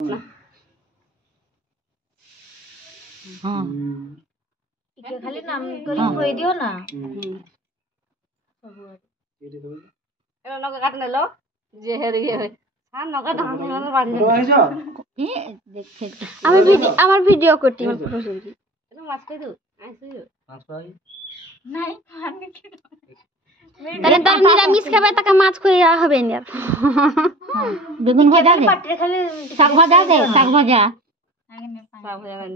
हां टिके खाली नाम करी थोई दियो ना एला नगा काट ले लो जे हेरी हे हां नगा ढांग में बाड़ी কি দেখে আমার ভিডিও করতে আমার ফটো ছবি এলা মাছ কই দু আইছি মাছ পাই নাই খানি কি তাহলে তার নিরামিষ খাবে তাকে মাছ কইয়া হবে না বেগুন ভাজা দে পাটরে খালি শাক ভাজা দে শাক ভাজা আগে নে পাব যাবেন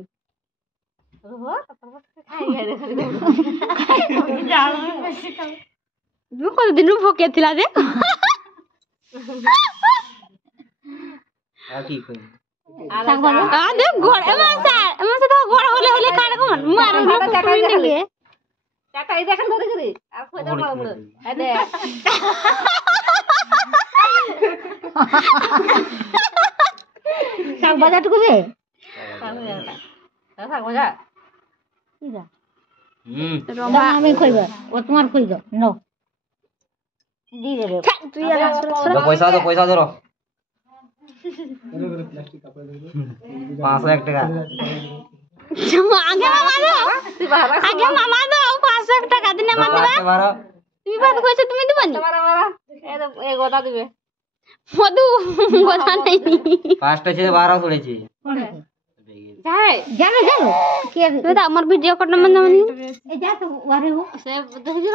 ওহো তারপর খাই রে খালি জাল বেশি খাও তুমি কতদিন ভোকে ছিলা যে আর কি কই শাক ভাজা আদে গোড় এমন তো গোড় হলে হলে কানে কোন মার চাটাই চাটাই দেখেন ধরে করে আর কই দাও মারব এই দে শাক ভাজা টুকু দে থাক মজা কি দা রমা আমি কইবা ও তোমার কই দাও নো দি দে রে তুই আর दो पैसा दो रो 500 টাকা আগে মামা দাও 500 টাকা দিনে মামা দিবা তুমি বাদ কইছো তুমি দিবা নি মারা মারা এই গোদা দিবে মধু কথা নাই 5টা ছিল 12 ছড়েছি যাই জানো জানো কে তুই তো আমার ভিডিও করতে মন না এ যা তো ওরে ও সে দেখি যা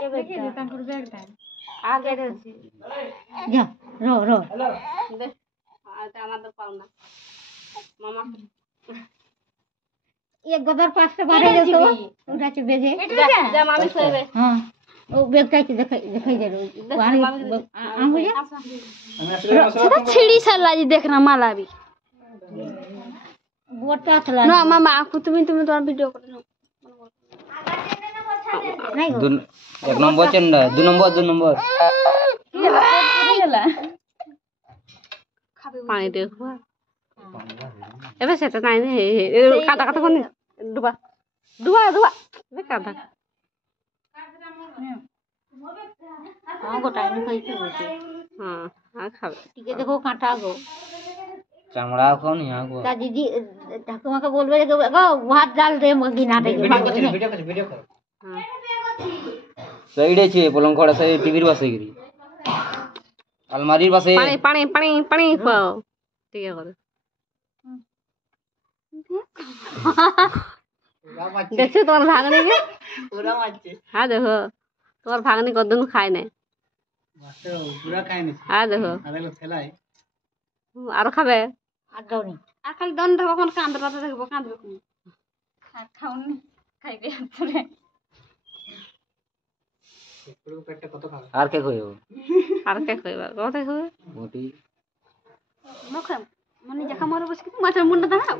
কে বেটা তানপুর ব্যাগটা আগে দেখি যা রো রো দে আটা আমাদের পাও না মামা এক গদার পাঁচটা বারে যেত ওটা চে বেগে যা মামি কইবে হ্যাঁ ও বেগটাইতে দেখাই দে ওরে আম হইয়া সেটা ছিড়ি সালাজি দেখনা মালাবি গোটা আসলা না মামা আকু তুমি তোমার ভিডিও করে নাও নাই গো এক নম্বর চেন্ডা 2 নম্বর পানি দেখো এবে সেটা নাই রে কাটা কাটা কোন ডুবা ডুবা ডুবা এবে কাটা हां गोटा नहीं खाइते होते हां आ खाবে ठीक है देखो कांटा गो चामड़ा कौन यहाँ को ता दीदी ठाकुमा के बोलबे गो भात डाल दे मगी ना दे वीडियो कर हां सईडे छे पलंग खड़ा से टीवी रे बसे गिरी अलमारी बसे पानी पाओ ठीक है कर देखो তোমার ভাগনি কে পুরা মারছে হ্যাঁ দেখো তোমার ভাগনি কতদিন খায় না মাস্টার পুরা খায় না হ্যাঁ দেখো আরেলো ফেলাই আর খাবে আর দাওনি আর খালি দন দেব কোন কান্দরাতে দেখব কান্দবে কোন খাওন খাইবে পুরে পুরো পেটটা কত খাবে আর কে কইও আর কে কইবা কথা কইবে মোটি মখম মনে জাকা মারো বসে মাছের মুন্ডা দাও